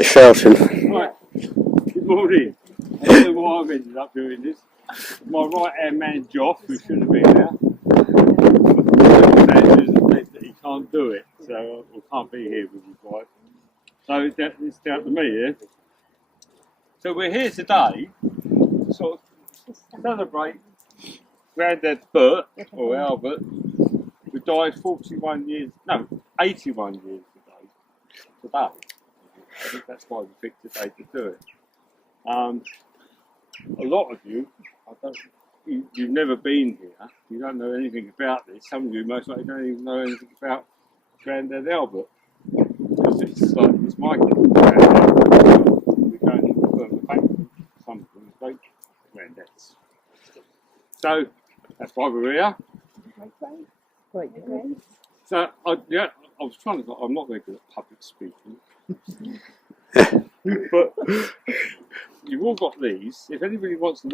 like shouting. Right. Good morning. I don't know why I've ended up doing this. My right hand man Joff, who should have been there, that he can't do it, so I can't be here with his wife. So it's down to me here. So we're here today to sort of celebrate Granddad's birth, or Albert, who died 81 years today. I think that's why we picked today to do it. A lot of you, you've never been here, you don't know anything about this. Some of you most likely don't even know anything about Granddad Albert. Because it's my granddad. We're going further back to some of the great granddads. So that's why we're here. Great. So I was trying to. I'm not very good at public speaking, but you've all got these. If anybody wants to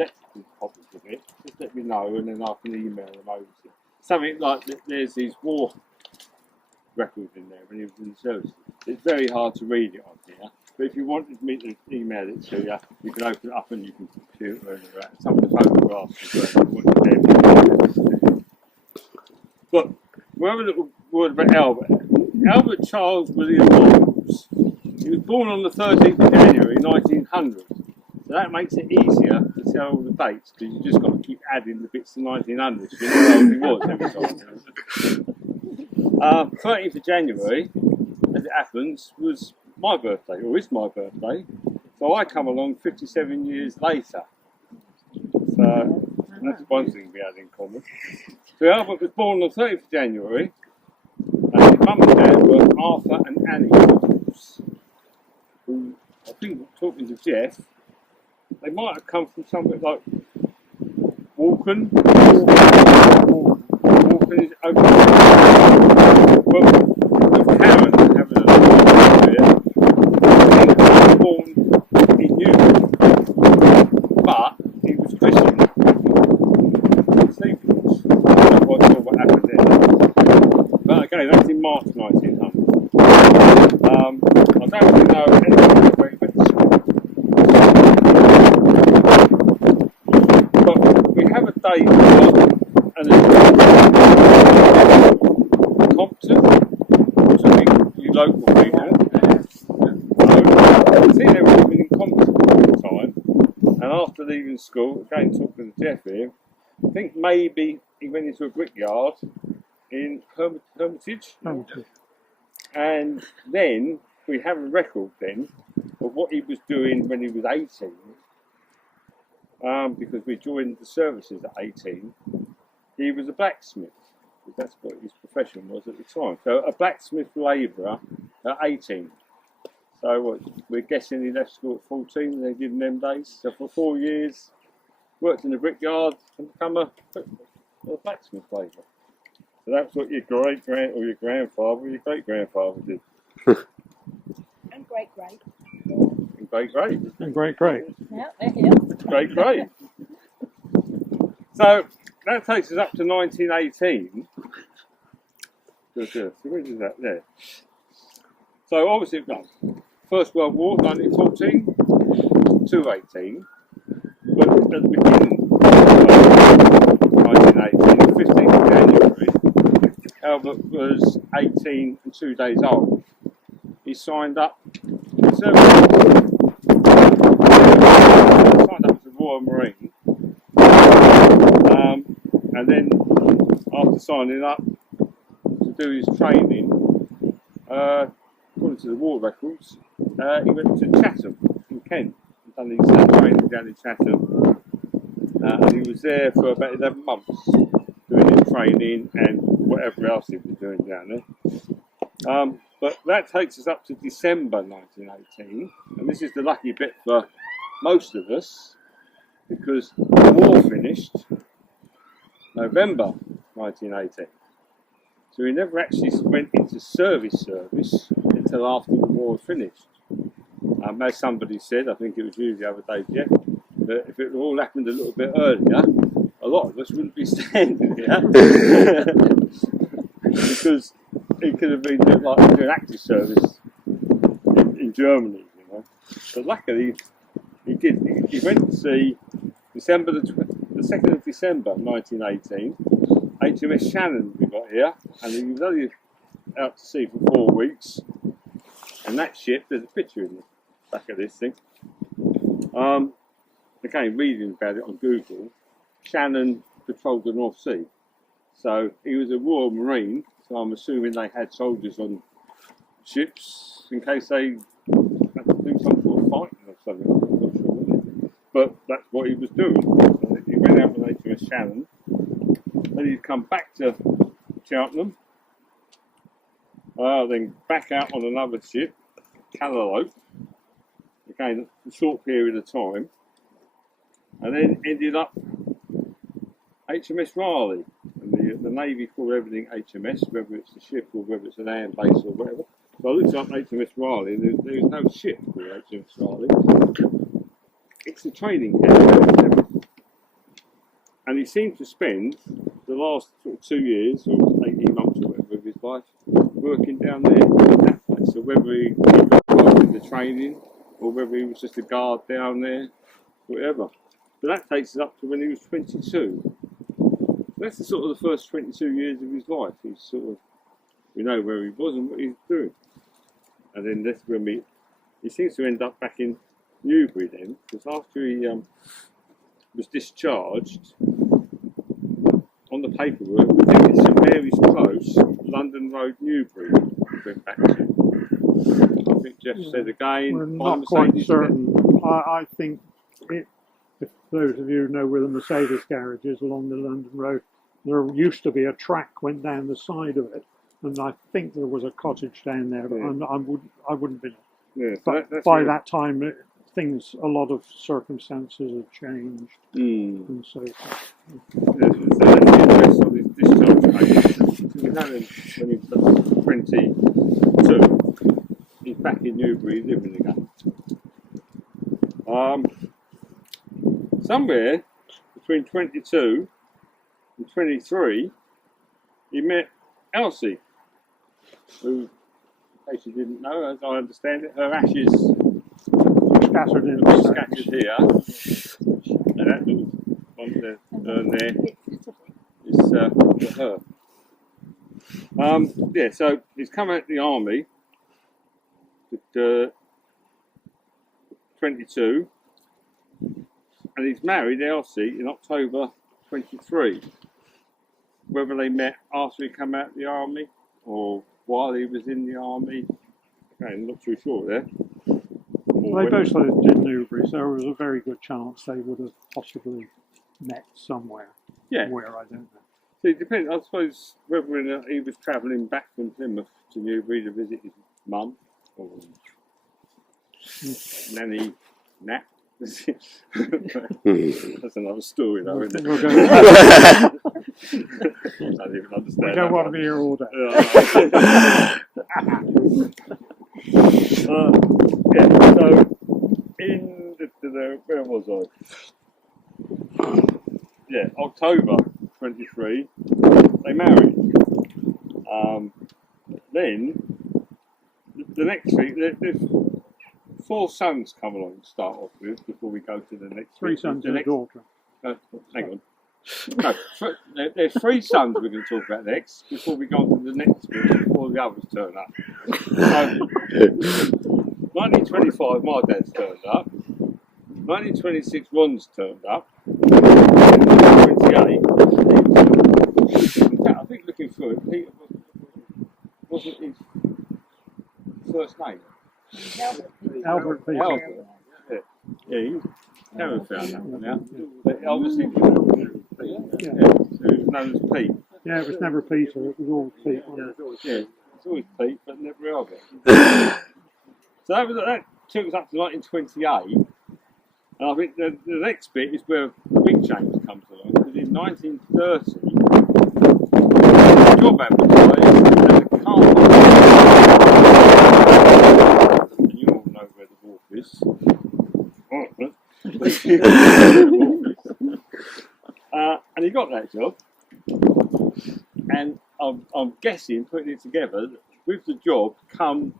copies of it, just let me know, and then I can email them over to you. Something like there's these war records in there when he was in the service. It's very hard to read it on here, but if you wanted me to email it to you, you can open it up and you can computer and some of the photographs as well. But we'll have a little word about Albert. Albert Charles William Miles. He was born on the 13th of January 1900. So that makes it easier to tell all the dates, because you just got to keep adding the bits to 1900 so you know how old he was every time. 13th of January, as it happens, was my birthday, or is my birthday. So I come along 57 years later. So that's one thing we had in common. So Albert was born on the 30th of January, and his mum and dad were Arthur and Annie Miles, who, I think, talking to Jeff, they might have come from somewhere like Walken. Walken is over there. Well, with Karen having a look at it, I think he was born in Newton, but he was christened in Stevenage. I'm not quite sure what happened there. But again, that's in March 1900. I don't really know anything where he went to school. But we have a date and a Compton, which I think you local people. I think they were living in Compton at the time, and after leaving school, again talking to Jeff here, I think maybe he went into a brickyard in Hermitage. And then we have a record then of what he was doing when he was 18, because we joined the services at 18. He was a blacksmith, because that's what his profession was at the time. So a blacksmith labourer at 18. So what, we're guessing he left school at 14, they did in them days. So for 4 years, worked in the brickyard and become a blacksmith labourer. So that's what your great-grandfather or your great-grandfather did. And great. And great. And great. Yeah, they're here. Great. So that takes us up to 1918. So where is that there? So obviously, First World War, 1914 to 18. But at the beginning of 1918, the 15th of January, Albert was 18 and 2 days old. He signed up to service. He signed up to the Royal Marine. And then, after signing up to do his training, according to the war records, he went to Chatham in Kent and done his training down in Chatham. And he was there for about 11 months doing his training and whatever else he was doing down there. But that takes us up to December 1918, and this is the lucky bit for most of us, because the war finished November 1918. So he never actually went into service until after the war finished. As somebody said, I think it was you the other day, Jeff, that if it all happened a little bit earlier, a lot of us wouldn't be standing here. Because he could have been doing active service in Germany, But luckily, he did. He went to see the 2nd of December 1918, HMS Shannon we got here, and he was only out to sea for 4 weeks. And that ship, there's a picture in the back of this thing. Again, reading about it on Google, Shannon patrolled the North Sea. So he was a Royal Marine, so I'm assuming they had soldiers on ships in case they had to do some sort of fighting or something. I'm not sure. But that's what he was doing. So he went out with HMS Shannon, then he'd come back to Cheltenham, then back out on another ship, Calalope, again a short period of time, and then ended up HMS Raleigh. And the Navy call everything HMS, whether it's a ship or whether it's an land base or whatever. So I looked up HMS Raleigh, and there is no ship called HMS Raleigh. It's a training camp. And he seemed to spend the last sort of 2 years or 18 months or whatever of his life working down there in that place. So whether he got involved in the training or whether he was just a guard down there, whatever. But that takes us up to when he was 22. That's the sort of the first 22 years of his life. He's sort of, we know where he was and what he's doing. And then that's when he seems to end up back in Newbury then, because after he was discharged, on the paperwork, we think it's St Mary's Close, London Road, Newbury, he went back to. I think Jeff said again. We're not quite certain. I think if those of you who know where the Mercedes garage is along the London Road, there used to be a track went down the side of it, and I think there was a cottage down there, but I wouldn't be. Yeah, but by that time, a lot of circumstances have changed, and so. Yeah, so that's the interest of his discharge case. We had him when he was 22. He's back in Newbury living again. Somewhere between 22 and 23, he met Elsie, who, in case you didn't know, as I understand it, her ashes scattered here, and that little one there is for her. Yeah, so he's come out of the army at 22, and he's married Elsie in October 23. Whether they met after he come out of the army or while he was in the army, okay, I'm not too sure there. They both lived in Newbury, so there was a very good chance they would have possibly met somewhere. Yeah. Where, I don't know. So it depends, I suppose, whether he was travelling back from Plymouth to Newbury to visit his mum or Nanny Nat. That's another story though, isn't it? I don't even understand. We don't want to be here all day. Yeah, so in where was I? Yeah, October 23, they married. Then the next week, there's 4 sons come along to start off with before we go to the next. 3 sons and a daughter. Hang on. No, there's 3 sons we're going to talk about next before we go on to the next bit before the others turn up. So, 1925, my dad's turned up. 1926, Ron's turned up. 1928, in fact, I think looking through it, Peter wasn't his first name. Albert Peter. Albert. Yeah, Karen found that one now. But obviously, yeah, so he was known as Pete. Yeah, it was never Peter, it was all Pete. Yeah, it's always Pete, but never Albert. So that took us up to 1928, and I think the next bit is where the big change comes along, because in 1930, the job advertised as a carpenter. And you all know where the wharf is. And he got that job, and I'm guessing, putting it together, with the job come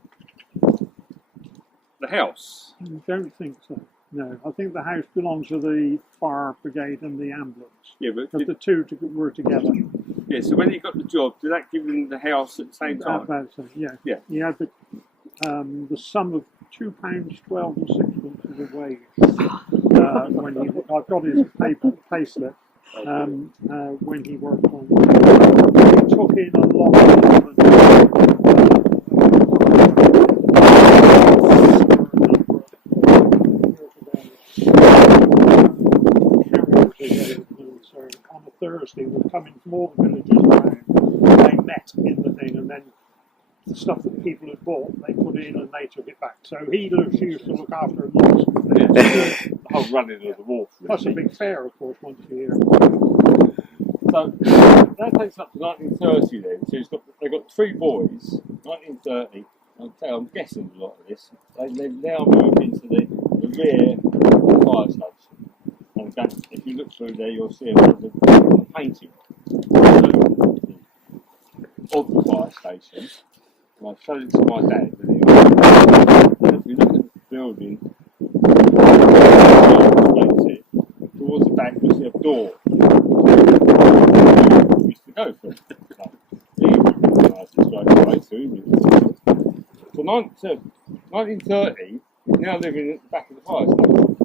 the house? I don't think so. No, I think the house belongs to the fire brigade and the ambulance. Yeah, but But the two were together. yeah. So when he got the job, did that give him the house at the same time? About so, yeah. Yeah. He had the sum of £2.12 and sixpence as a wage when he. I've got his pay slip when he worked on. He took in a lot of so on a Thursday, we're coming from all the villages around. They met in the thing, and then the stuff that people had bought, they put in and they took it back. So he used to look after a lot of The whole running of the wharf. Plus a big fair, of course, once a year. So that takes up to 1930 then. So they've got 3 boys, 1930. I'm guessing a lot of this. They've now moved into the rear fire station. And if you look through there, you'll see a painting of the fire station. And I showed it to my dad. And if you look at the building, towards the back, you see a door. We used to go through. He recognised this right away, so he knew it. So 1930, he's now living at the back of the fire station.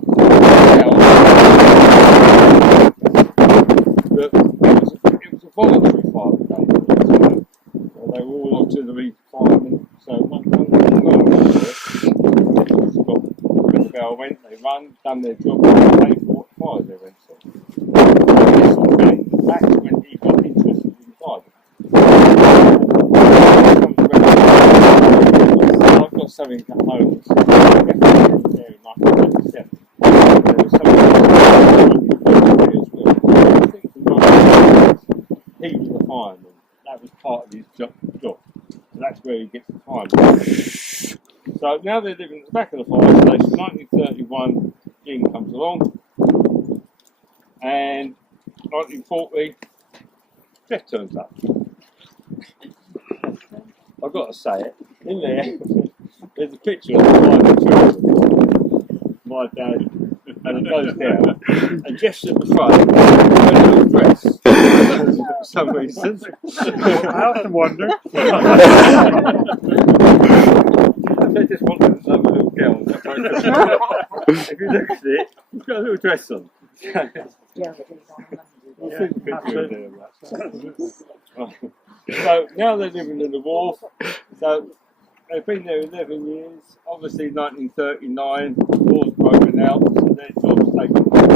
But it was a voluntary fire brigade. They were all auxiliary firemen. So when the bell went, they run, done their job, and they paid for what fires they went to. That's when he got interested in fire. I've got something at home that's there in 1997. There was something as well. I think he was the fireman. That was part of his job. So that's where he gets the fireman. So now they're living at the back of the fire station. 1931, Jim comes along, and 1940, Jeff turns up. I've got to say it. In there, there's a picture of my dad, and it goes down, and Jeff's at the front, wearing a little dress, for some reason. I often wonder. They just wanted another little girl. If you look at it, he's got a little dress on. So now they're living in the wharf. So they've been there 11 years. Obviously, 1939, the war's broken out, so their job's taken place.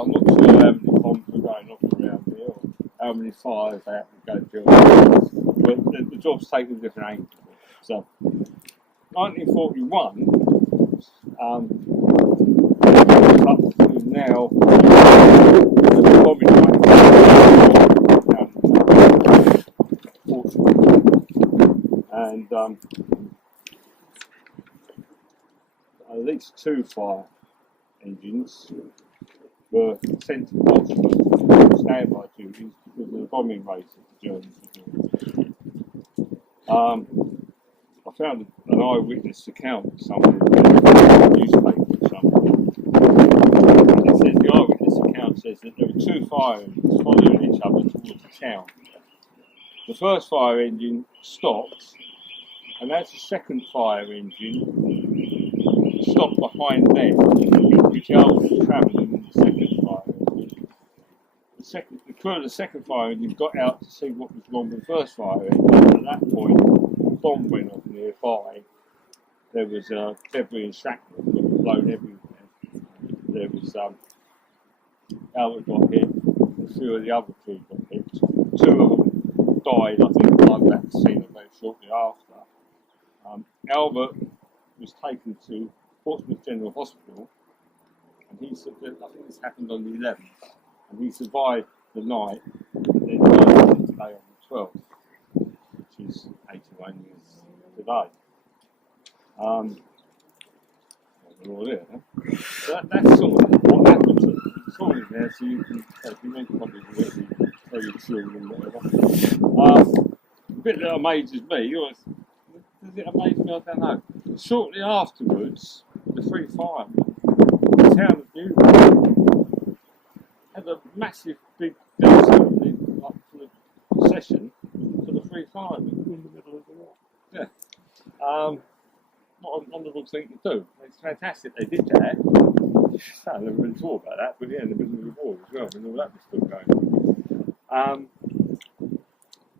I'm not sure how many bombs were going off around here, or how many fires they have to go through. But the job's taken a different angle. So, 1941, up to now, the bombing and at least 2 fire engines were sent to Portsmouth for standby duties because of the bombing raids that the Germans were doing. I found an eyewitness account somewhere in the newspaper or something. And it says the eyewitness account says that there were 2 fire engines following each other towards the town. The first fire engine stopped, and as the second fire engine stopped behind them, which was travelling in the second fire engine. The crew of the second fire engine got out to see what was wrong with the first fire engine. At that point, a bomb went off nearby. There was debris and shrapnel that was blown everywhere. There was Albert got hit, a few of the other crew got hit. 2 of them died, I think, like that scene very shortly after. Albert was taken to Portsmouth General Hospital, and I think this happened on the 11th, and he survived the night, and then died today on the 12th, which is 81 years today. They're all there, huh? So that's sort of what happened to them. It's all in there, so you can, if you meant probably tell your children, whatever. The bit that amazes me, does it amaze me? I don't know. Shortly afterwards, the three firemen, the town of Newbury, had a massive big gun ceremony, like for the procession for the three firemen In the middle of the war. Yeah. What a wonderful thing to do. It's fantastic they did that. I never really thought about that, but yeah, in the middle of the war as well, and all that was still going on.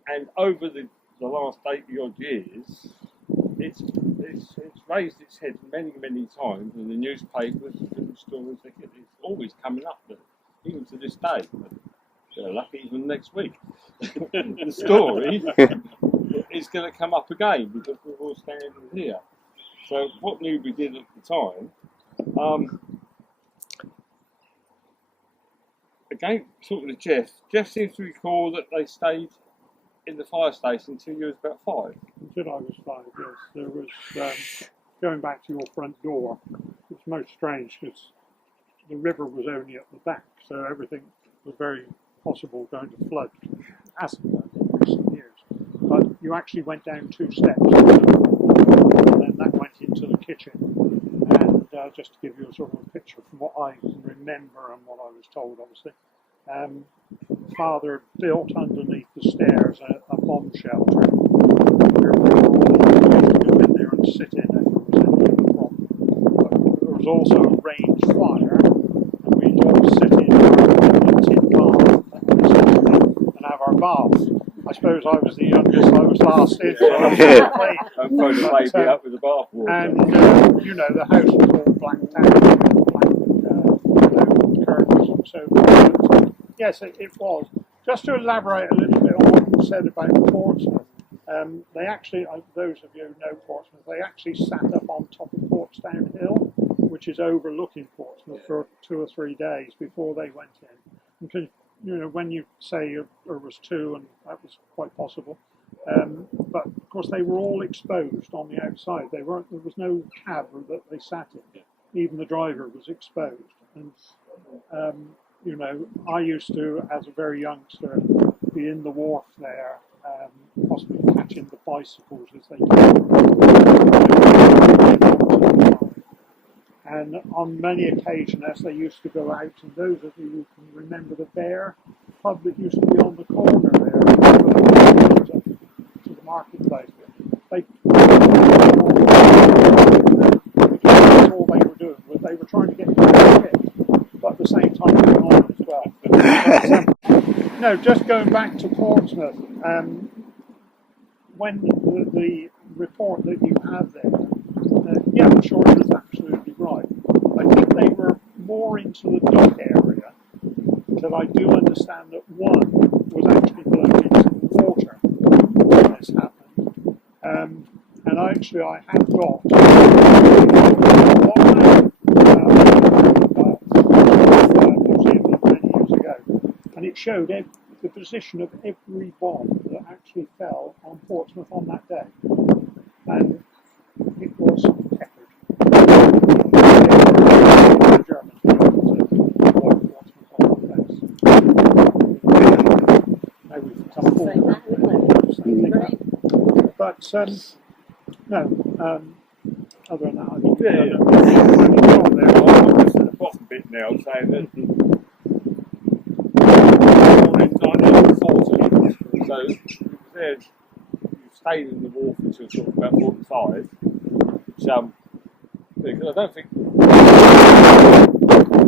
And over the last 80 odd years, it's raised its head many times in the newspapers, different stories. It's always coming up, but even to this day. They're lucky even next week. The story is going to come up again because we're all standing here. So what Newbury did at the time, again, talking to Jeff seems to recall that they stayed in the fire station until you was about 5. Until I was 5, yes. There was, going back to your front door, it's most strange because the river was only at the back, so everything was very possible going to flood. It hasn't done in recent years. But you actually went down 2 steps, and then that went into the kitchen. And just to give you a sort of a picture from what I can remember and what I was told, obviously, Father built underneath the stairs a bomb shelter where we were all going to go in there and sit in if there was any problem. But there was also a range fire, and we'd all sit in our tin bath and have our bath. I suppose I was the youngest, I was last in, so I was clean. Don't throw the baby up with the bath water. And, you know, the house was all blacked out with black curtains and so forth. Yes, it was. Just to elaborate a little bit on what you said about Portsmouth, they actually, those of you who know Portsmouth, they actually sat up on top of Portsdown Hill, which is overlooking Portsmouth for 2 or 3 days before they went in. Because, you know, when you say there was 2, and that was quite possible, but of course they were all exposed on the outside. There was no cab that they sat in. Even the driver was exposed. And you know, I used to, as a very youngster, be in the wharf there, possibly catching the bicycles as they came. And on many occasions, as they used to go out, and those of you who can remember the Bear pub that used to be on the corner there, to the marketplace, that's all they were doing, was they were trying to get you to fit, but at the same time going on as well. But, no, just going back to Portsmouth, when the report that you have there, yeah, I'm sure it is absolutely right. I think they were more into the dock area, because I do understand that one was actually blown into the water when this happened. And actually I had got New Zealand many years ago, and it showed the position of every bomb that actually fell on Portsmouth on that day. And it was peppered. The Germans were able to avoid Portsmouth on that day. Now we've come forward. But no, other than that, I think I'm just at the bottom bit now, saying that in 1940, so you was there, you stayed in the wharf until sort of about 45, which because I don't think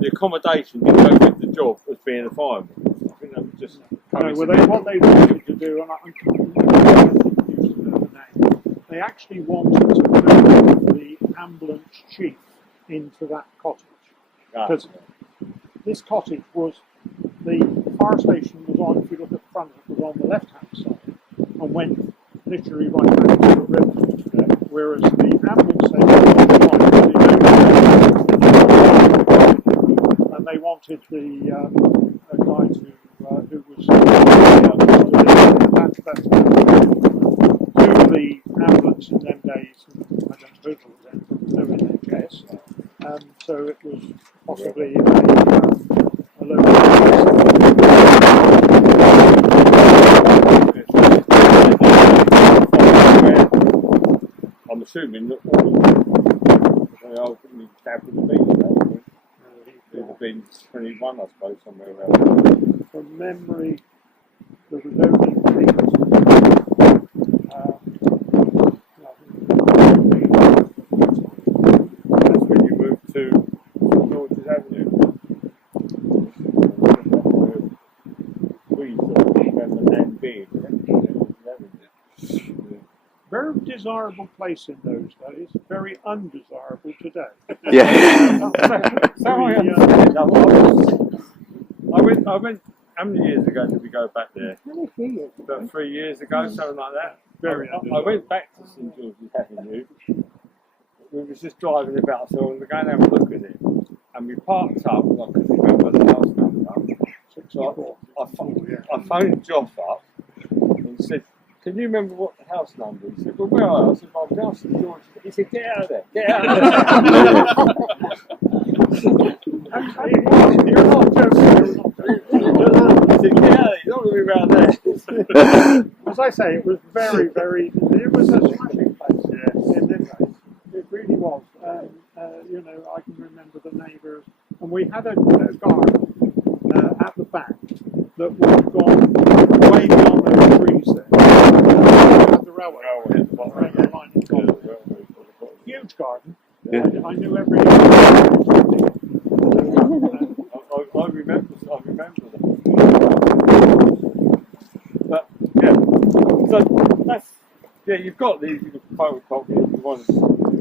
the accommodation didn't go with the job as being a fireman. I think that was just what they wanted to do, and I'm used to know the name, they actually wanted to move the ambulance chief into that cottage. Because this cottage was, the fire station was on, if you look at the front, it was on the left hand side and went literally right back to the river, whereas the ambulance station was right, and they wanted the a guy who was do the ambulance in them days. I don't suppose there was no NHS, so it was possibly a local. assuming that all of them, I think my dad would have been there. It would have been 21, I suppose, somewhere around there. From memory, there was only 8. That's when you moved to George's Avenue. We sort of remember them being Very desirable place in those days, very undesirable today. Yeah. So I went, how many years ago did we go back there? Only a few years. About 3 years ago, something like that. Very I went back to St George's Avenue. We was just driving about, so we were going to have a look at it. And we parked up, and I couldn't remember the house number. So I phoned Joff up and said, "Can you remember what the house number?" He said, "Well, where are you?" I said, "Well, I'm down St George's." He said, "Get out of there, get out of there." You're not joking. He said, "Get out of there, you're not going to be around there." As I say, it was very, it was a smashing place. Yeah, in this case. It really was. You know, I can remember the neighbours, and we had a garden at the back that would gone way beyond those trees there. At the railway line in Bolton. Huge garden. Yeah. I knew every. I remember them. But yeah, so that's you've got these. You can photocopy it. You want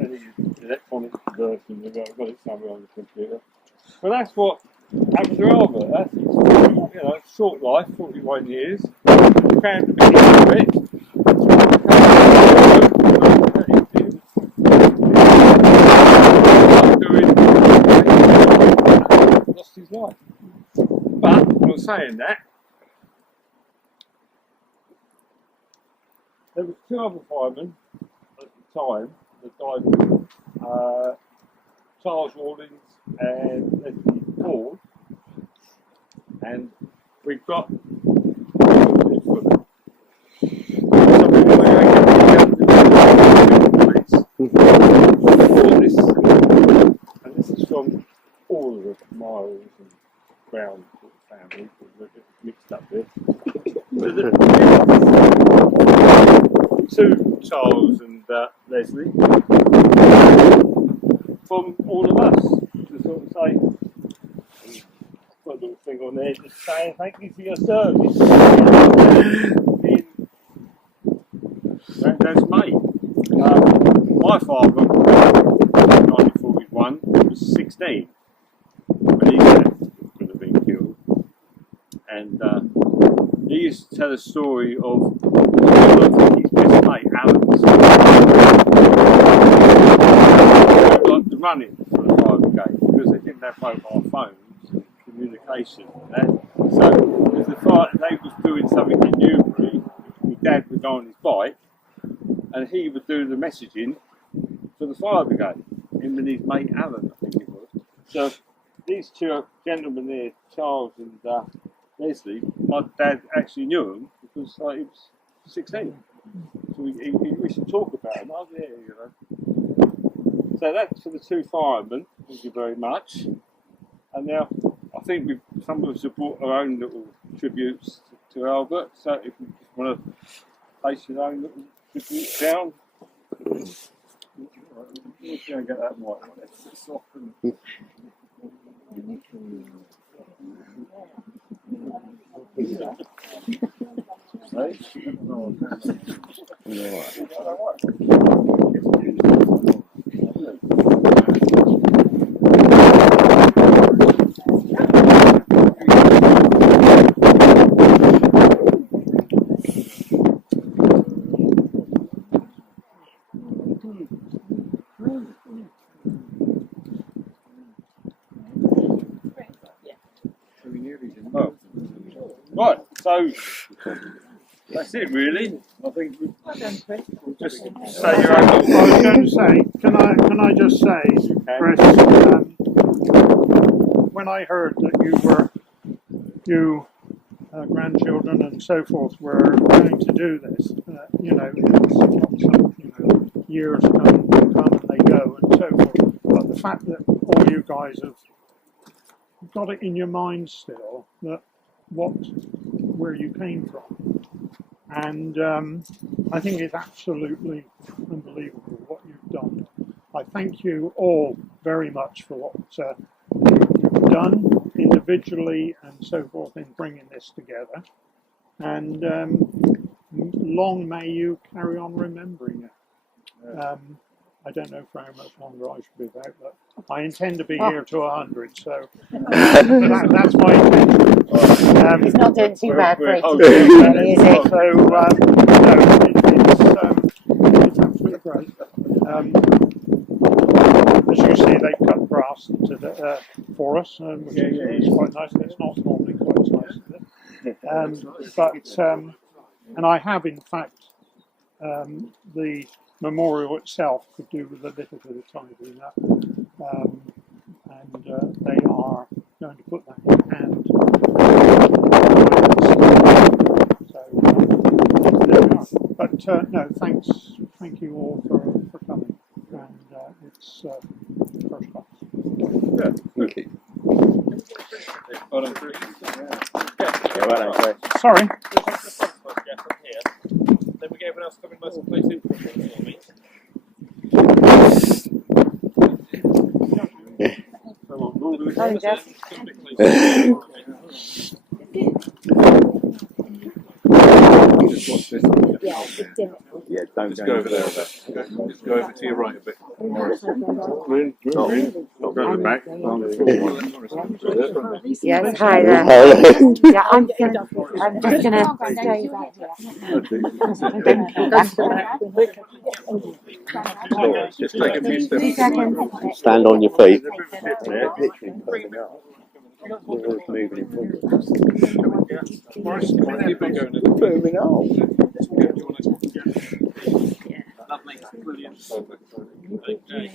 any electronic version of it. I've got it somewhere on the computer. But that's what happened to Albert. That's his, short life, 41 years. He found the beginning of it. Lost his life. But I'm saying that there were 2 other firemen at the time that died. Charles Rawlins and Leslie Ford, and we've got and this is from all of the Miles and Brown family, we're a bit mixed up there. To Charles and Leslie, from all of us, to sort of say, put a little thing on there, just saying thank you for your service in Granddad's mate. My father, in 1941, was 16 when his dad would have been killed, and he used to tell a story of his best mate, Alan's, like the running for the fire brigade because they didn't have mobile phones and communication and that. So as the fire they was doing something in Newbury, my dad would go on his bike and he would do the messaging for the fire brigade. Him and his mate Alan, I think it was. So these 2 gentlemen there, Charles and Leslie, my dad actually knew them because he was 16. So we should talk about them. Oh, yeah, you know. So that's for the 2 firemen. Thank you very much. And now I think some of us have brought our own little tributes to Albert. So if you just want to place your own little tribute down. Let's go and get that white one. It's soft and right, so that's it really. I think we'll just say your own. I was going to say, can I just say, Chris, when I heard that you grandchildren and so forth were going to do this, it's some years come so forth. But the fact that all you guys have got it in your mind still that where you came from, and I think it's absolutely unbelievable what you've done. I thank you all very much for what you've done individually and so forth in bringing this together, and long may you carry on remembering it. I don't know for how much longer I should be about, but I intend to be here to 100, so that's my intention. He's not doing too bad for it, is So, it's absolutely great. As you see, they've cut grass for us, which is quite nice. It's not normally quite as nice, is it? And I have, in fact, the memorial itself could do with a little bit of tidying up, and they are going to put that in hand. So there we are. But no, thank you all for coming, and it's first class. Yeah, thank you. Sorry. Then we get everyone else coming nice and close in for me. Yeah, don't just go over there a bit. Just go over to your right a bit. Not go to the back. Yes, hi there. Yeah, I'm just gonna stay back here. Just take a few steps. 2 seconds. Stand on your feet. Moving in forward. Keep on going. Moving on. Lovely, brilliant. Okay.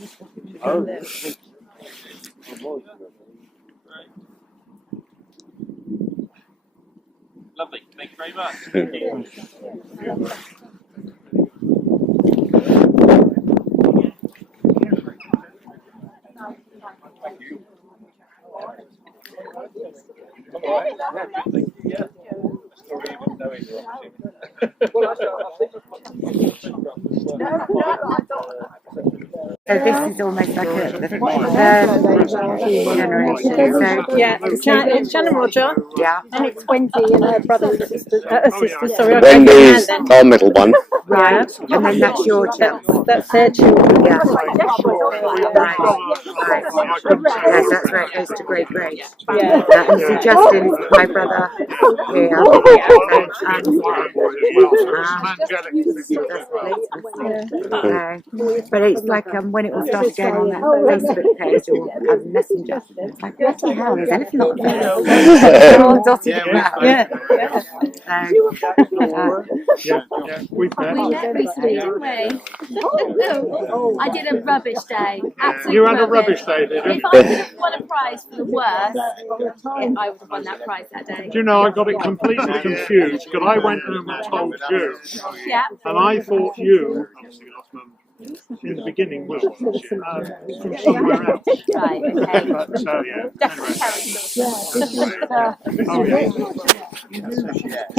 Lovely, thank you very much. So this is almost like the third generation. So Yeah, it's Jan and Roger. yeah, And it's Wendy and her brother and sister. Sorry, I Wendy's our middle one. right. And then that's your child. That's their children. Yeah. Right. Yes, that's right. Goes to great great. Yeah. And so Justin is my brother here. Okay. But it's like when it all started going on that Facebook page or Messenger, it's like, what the hell? Is anything on Facebook? They're all dotted about. Yeah. We met recently, didn't we? I did a rubbish day. Absolute You had a rubbish day, did you? If I could have won a prize for the worst, I would have won that prize that day. Do you know, I got it completely confused because I went home and told you, Yeah. and I thought you, in the beginning, was from somewhere else. Right, okay. But, yeah. Definitely Anyway. carrying. Oh, yeah.